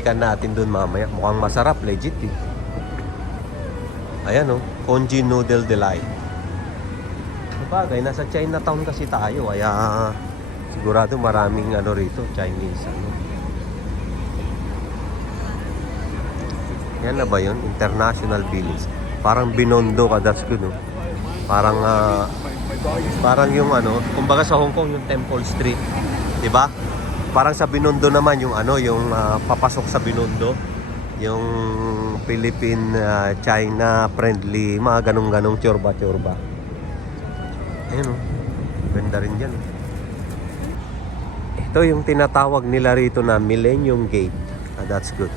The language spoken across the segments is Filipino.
Ikan natin dun mamaya. Mukhang masarap, legit eh. Ayan oh, Congee Noodle Delight. Sabagay, nasa Chinatown kasi tayo. Kaya sigurado maraming ano rito, Chinese ano. Yan na ba yun? International Village. Parang Binondo ka, that's good no? Parang parang yung ano, kumbaga sa Hong Kong yung Temple Street, 'di ba? Parang sa Binondo naman yung ano, yung papasok sa Binondo, yung Philippine China friendly, mga ganong-ganong tsorba-tsorba. Ayun oh. Ganda rin diyan. Ito yung tinatawag nila rito na Millennium Gate. That's good.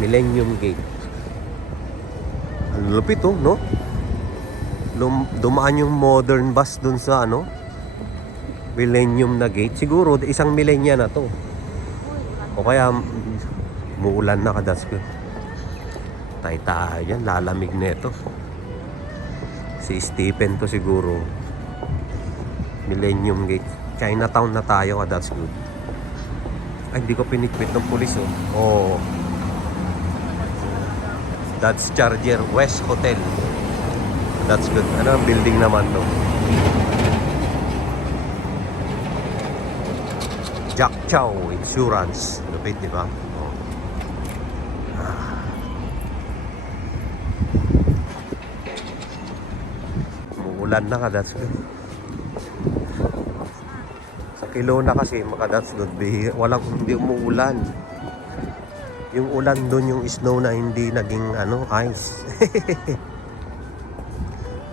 Millennium Gate. Ang lupit oh, no? Dumaan yung modern bus dun sa ano, Millennium na gate. Siguro isang millennia na to. O kaya muulan na, that's good. Tayo yan, lalamig na ito. Si Stephen to siguro. Millennium Gate. Chinatown na tayo, that's good. Ay, hindi ko pinikpit ng pulis oh. Oh. That's Charger West Hotel. That's good. Ano ang building naman to? Jack Chow Insurance. Lupit, di ba? Oh. Umuulan na ka, that's good. Sa Kelowna kasi, that's good. Hindi umuulan. Yung ulan doon, yung snow na hindi naging ano, ice.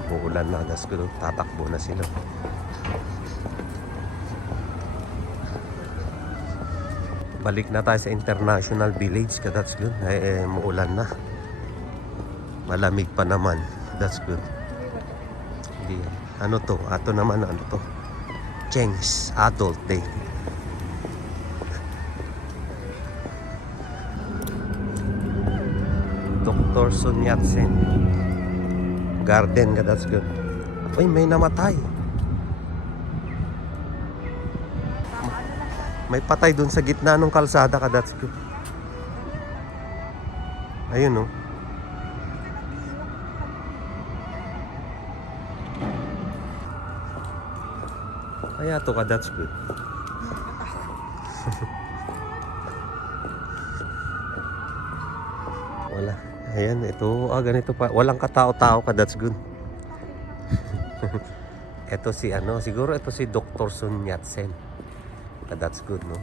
Umuulan na, that's good. Tatakbo na sila. Balik na tayo sa International Village, that's good. Muulan na. Malamig pa naman, that's good. Hindi, ano to? Ato naman, ano to? Cheng's Adult Day. Dr. Sun Yat-sen Garden, that's good. Uy, may namatay. May patay dun sa gitna ng kalsada, that's good. Ayun oh. Kaya to, that's good. Wala. Ayan, ito. Ganito pa. Walang katao-tao ka, that's good. Ito si ano, siguro ito si Dr. Sun Yat-sen. That's good, no?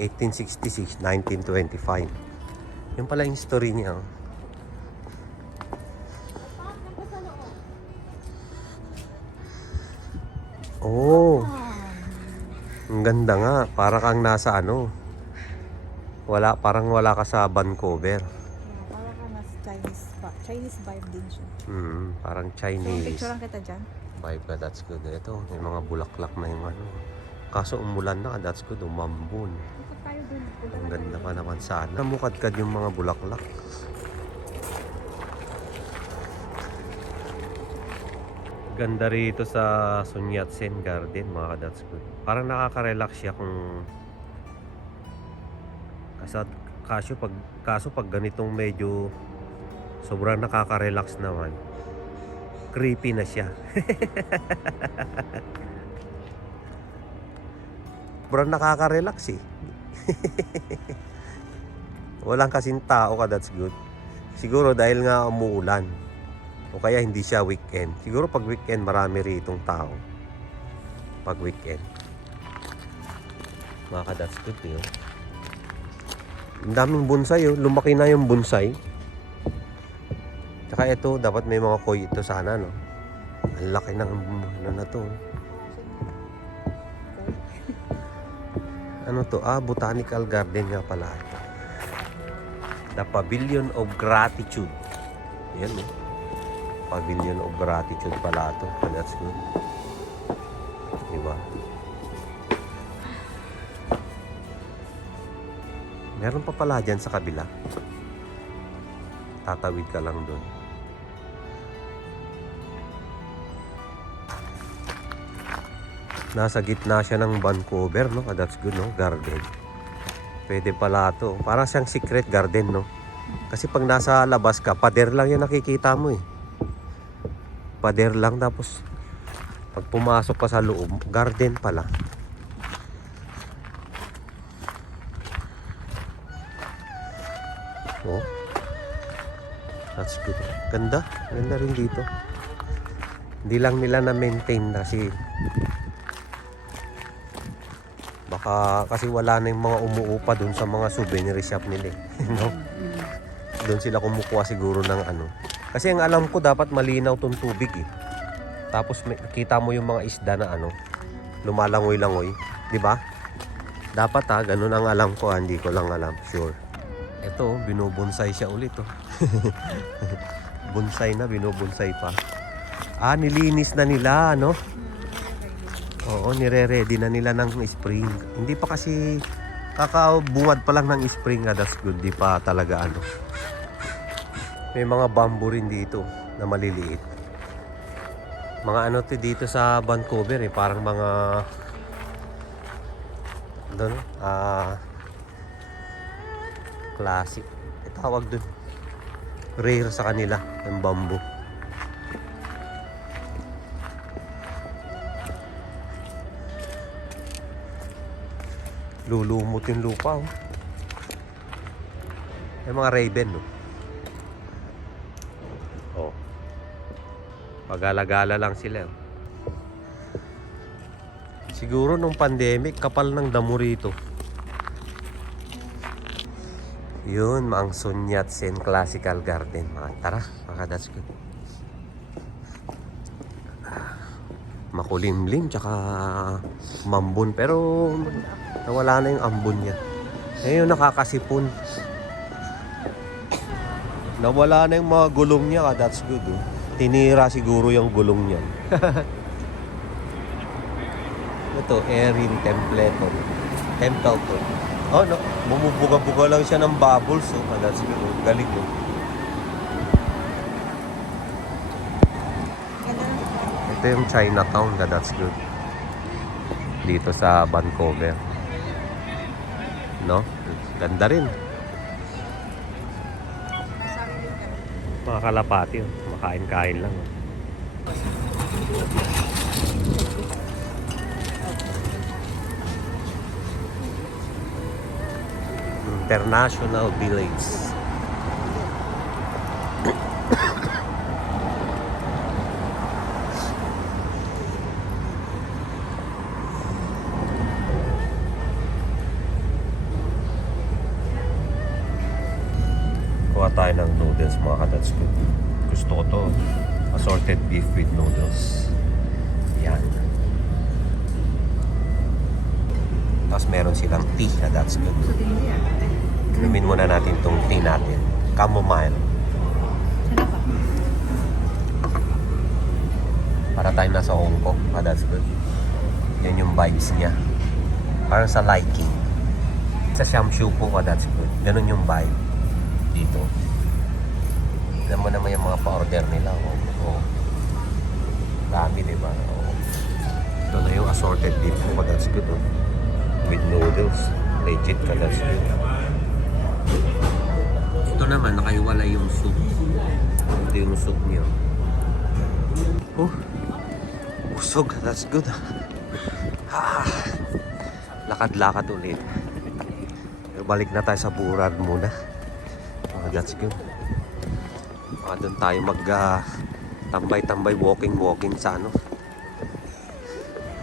1866, 1925. Yung pala yung story niya, oh. Oh. Ang ganda nga. Para kang nasa ano. Parang wala ka sa Vancouver. Parang ka nasa Chinese vibe din siya. Parang So, Chinese. picturean kita dyan. Vibe ka, that's good. Ito, may mga bulaklak na yung ano. Kaso umulan na, that's good. Umambon. Ikot tayo dun. Ang ganda pa naman sana. Namukadkad yung mga bulaklak. Ganda rito sa Sun Yat-sen Garden, mga that's good. Parang nakaka-relax siya kung kaso pag ganitong medyo sobrang nakaka-relax naman. Creepy na siya. Sobrang nakaka-relax eh. Walang kasing tao ka, that's good. Siguro dahil nga umuulan. O kaya hindi siya weekend. Siguro pag weekend marami ritong tao. Pag weekend. Mga ka, that's good yun. Ang daming bonsai oh. Lumaki na yung bonsai. Tsaka ito, dapat may mga koi ito sana, no? Ang laki ng ano na to. Ano to? Botanical Garden nga pala ito. The Pavilion of Gratitude. Yan eh. Pavilion of Gratitude pala ito. That's good. Diba? Meron pa pala dyan sa kabila. Tatawid ka lang dun. Nasa gitna siya ng Vancouver, no? That's good, no? Garden. Pwede pala to. Parang siyang secret garden, no? Kasi pag nasa labas ka, pader lang yung nakikita mo eh. Pader lang, tapos pag pumasok ka sa loob, garden pala. Oh. That's good. Ganda. Ganda rin dito. Hindi lang nila na-maintain kasi baka kasi wala na yung mga umuupa dun sa mga souvenir shop nila eh. No? Doon sila kumukuha siguro ng ano. Kasi ang alam ko dapat malinaw tong tubig eh. Tapos kita mo yung mga isda na ano, lumalangoy-langoy, 'di ba? Dapat ha, ganun ang alam ko, hindi ko lang alam, sure. Ito, binubonsai siya ulit oh. Bonsai na, binubonsai pa. Ah, nilinis na nila, no? Oo, nire-ready na nila ng spring. Hindi pa kasi kakabungad pa lang ng spring, that's good. Di pa talaga ano. May mga bamboo rin dito na maliliit. Mga ano to dito sa Vancouver eh, parang mga doon, classic. Tawag doon. Rare sa kanila, yung bamboo. Lulumot yung lupa oh. Yung mga raven no. Oh. Pag-alagala lang sila oh. Siguro nung pandemic kapal ng damo rito. Yun, Mang Son Yat-sen Classical Garden. Tara, that's good. Makulimlim tsaka mambun pero nawala na yung ambon niya. Ngayon nakakasipon. Nawala na yung mga gulong niya, that's good. Oh. Tinira siguro yung gulong niya. Ito, Erin Templeton. Templeton. Oh no, bumubuga-buga lang siya ng bubbles. Oh, that's good. Oh. Galing oh. Ito yung Chinatown, that's good. Dito sa Vancouver. No? Ganda rin. Mga kalapati, oh. Makain-kain lang. Oh. International Village. Kuha tayo ng noodles mga kadats ko. Gusto ko to. Assorted beef with noodles. Yan. Tapos meron silang tea na that's good. Inumin muna natin itong tea natin. Chamomile. Para tayo nasa Hong Kong. That's good. Yan yung vibes niya. Parang sa liking. Sa Shamshu po that's good. Ganun yung vibe dito. Alam mo naman yung mga pa-order nila. Oh. Dami, diba? Oh. Ito na yung assorted beef po. That's good. Oh. With noodles. Legit ka, that's good. Ito naman, nakaiwala yung soup. Ito yung soup niyo. Oh, usog. That's good. Lakad-lakad ulit. Balik na tayo sa Burad muna. Oh, that's good. Doon tayo tambay-tambay, walking sa ano,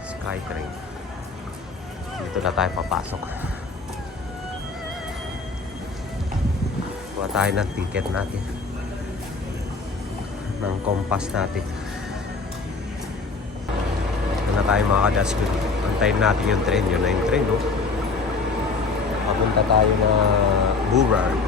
Skytrain. Dito na tayo papasok. Kuha tayo ng ticket natin, ng compass natin. Dito na tayo mga kadas ko. Antayin natin yung train. Yun na yung train, no? Papunta tayo na Burad.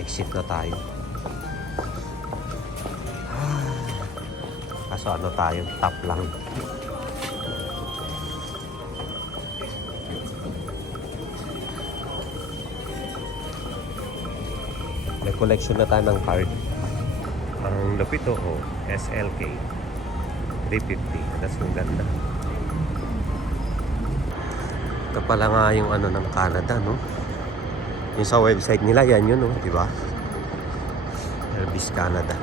Exit na tayo. Kaso ano tayo, top lang. May collection na tayo ng card. Ang lapit to, SLK 350. That's yung ganda. Ito pala nga yung ano ng Canada, no? Yung sa website nila, yan yun, no? Diba? Elvis Canada.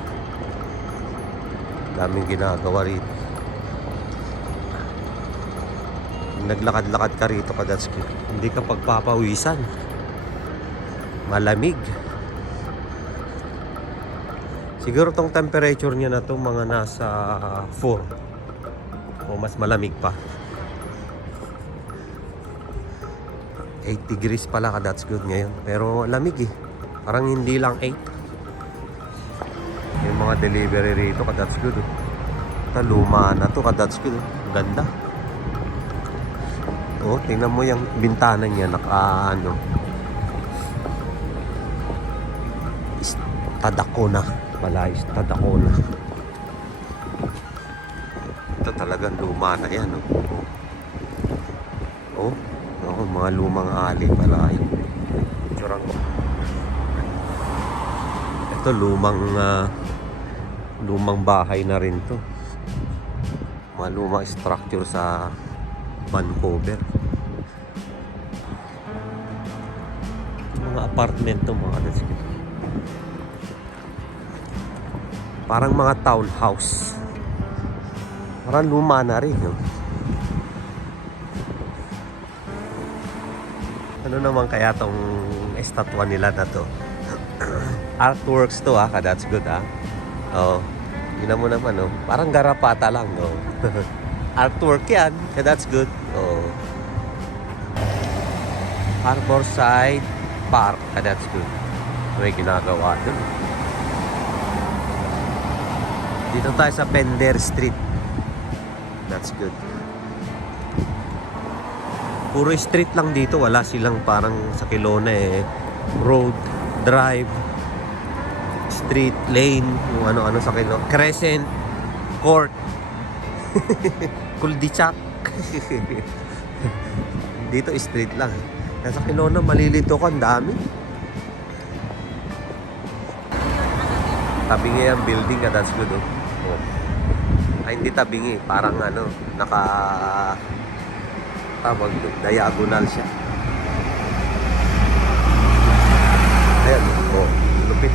Daming ginagawa rito. Naglakad-lakad ka rito ka, that's good. Hindi ka pagpapawisan. Malamig. Siguro tong temperature niya na to mga nasa 4 o mas malamig pa. 8 degrees pala ka, that's good ngayon. Pero lamig eh. Parang hindi lang 8. Yung mga delivery rito ka, that's good. Ito luma na to ka, that's good. Ganda. Oh, tingnan mo yung bintana niya, naka ano, Tadakona pala, Tadakona. Ito talagang luma na yan, no? Oh, oh, mga lumang ali pala yun. Surang. Ito lumang bahay na rin to. Mga lumang structure sa Vancouver. Mga apartment to, mga that's good. Parang mga townhouse. Parang luma na rin, no? Ano naman kaya tong estatwa nila na to? Artworks to, ha? That's good, ha? Oh, yun mo naman, no? Parang garapata lang, no? Artwork yan. That's good. Oh. Harborside Park. That's good. May ginagawa dun. Dito tayo sa Pender Street. That's good. Puro street lang dito. Wala silang parang sa Kelowna eh. Road, drive, street, lane, yung ano-ano sa Kelowna. Crescent, court, Kuldichak. Dito street lang. Nasa Kelowna malilito ka, ang dami. Tabingi ang building ka, that's good, oh. Ay, hindi tabingi, parang ano, tawag doon, diagonal siya. Ayan, oh, lupit.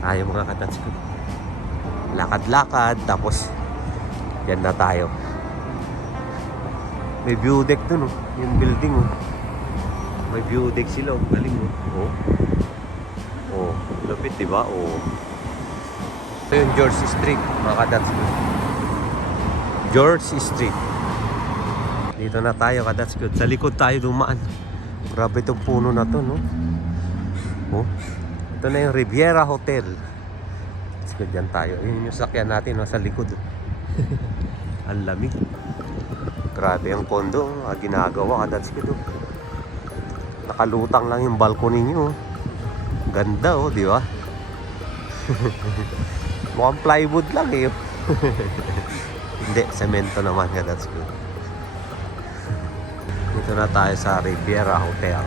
Tayo mga ka-that's good. Lakad-lakad, tapos yan na tayo. May view deck dun, oh. Yung building, oh. May view deck sila, oh. Galing, oh. Oh, lupit, diba? Oh. Ito yung George Street, mga ka-that's good. George Street. Dito na tayo ka, that's good. Sa likod tayo dumaan. Grabe itong puno na to, no? Oh. Ito na yung Riviera Hotel. That's good, yan tayo. Yun yung sakyan natin, no? Sa likod. Ang lamig. Grabe ang kondo, ginagawa ka, that's good, oh. Nakalutang lang yung balcony nyo. Ganda, oh, di ba? Mukhang plywood lang, eh. Hindi, semento naman nga, that's good. Dito na tayo sa Riviera Hotel.